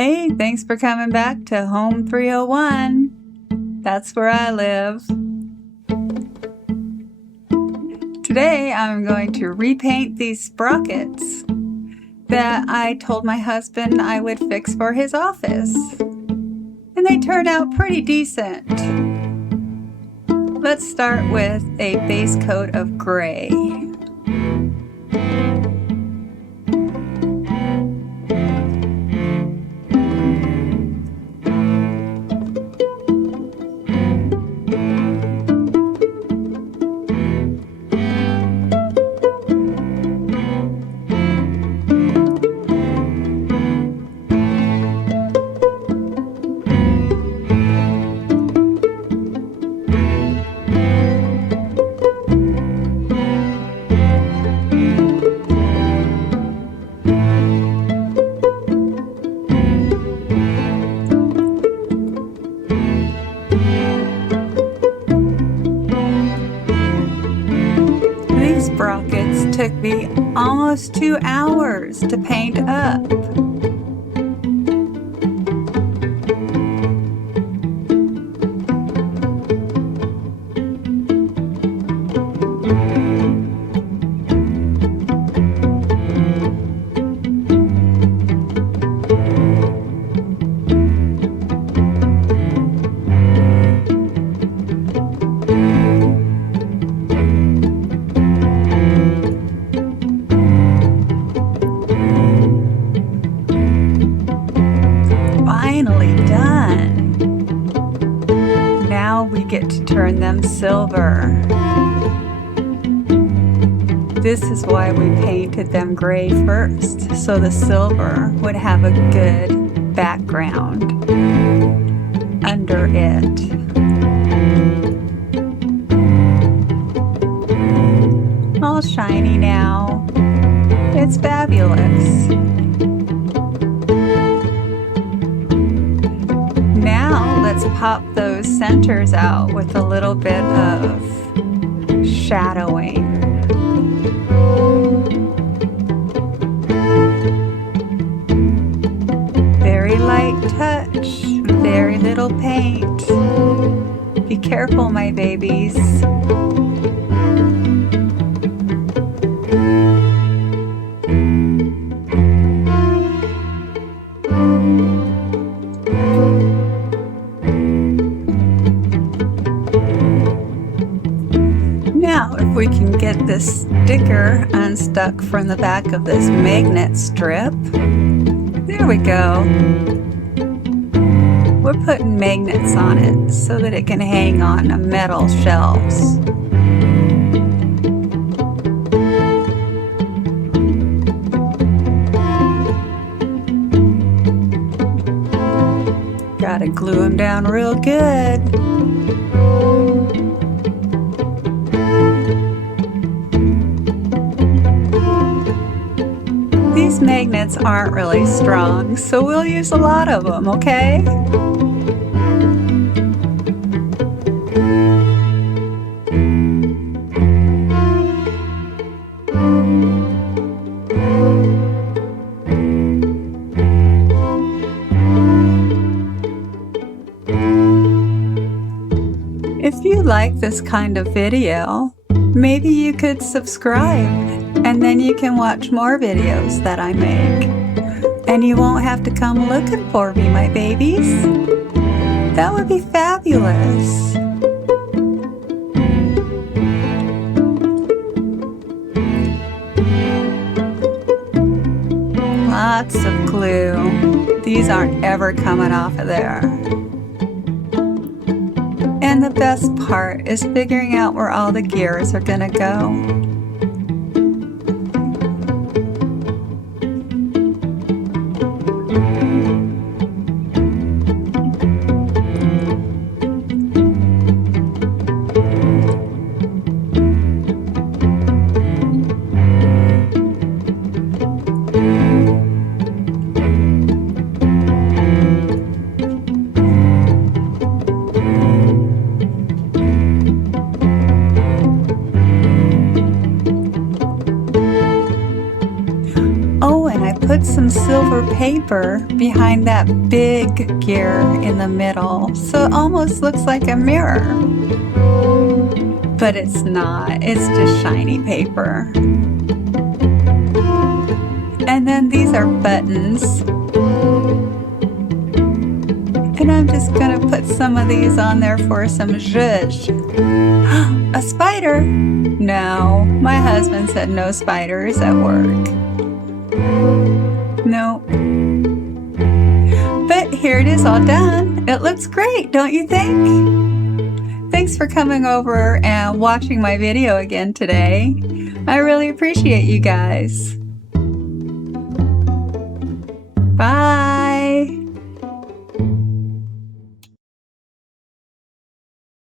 Hey, thanks for coming back to Home 301. That's where I live. Today I'm going to repaint these sprockets that I told my husband I would fix for his office. And they turned out pretty decent. Let's start with a base coat of gray. These sprockets took me almost 2 hours to paint up. Finally done. Now we get to turn them silver. This is why we painted them gray first, so the silver would have a good background under it. All shiny now. It's fabulous. Now let's pop those centers out with a little bit of shadowing. Very light touch, very little paint. Be careful, my babies. Now, if we can get this sticker unstuck from the back of this magnet strip. There we go. We're putting magnets on it so that it can hang on metal shelves. Gotta glue them down real good. These magnets aren't really strong, so we'll use a lot of them, okay? If you like this kind of video, maybe you could subscribe. And then you can watch more videos that I make. And you won't have to come looking for me, my babies. That would be fabulous. Lots of glue. These aren't ever coming off of there. And the best part is figuring out where all the gears are gonna go. some silver paper behind that big gear in the middle, so it almost looks like a mirror. But it's not, it's just shiny paper. And then these are buttons. And I'm just gonna put some of these on there for some zhuzh. A spider? No, my husband said no spiders at work. No. But here it is all done. It looks great, don't you think? Thanks for coming over and watching my video again today. I really appreciate you guys. Bye.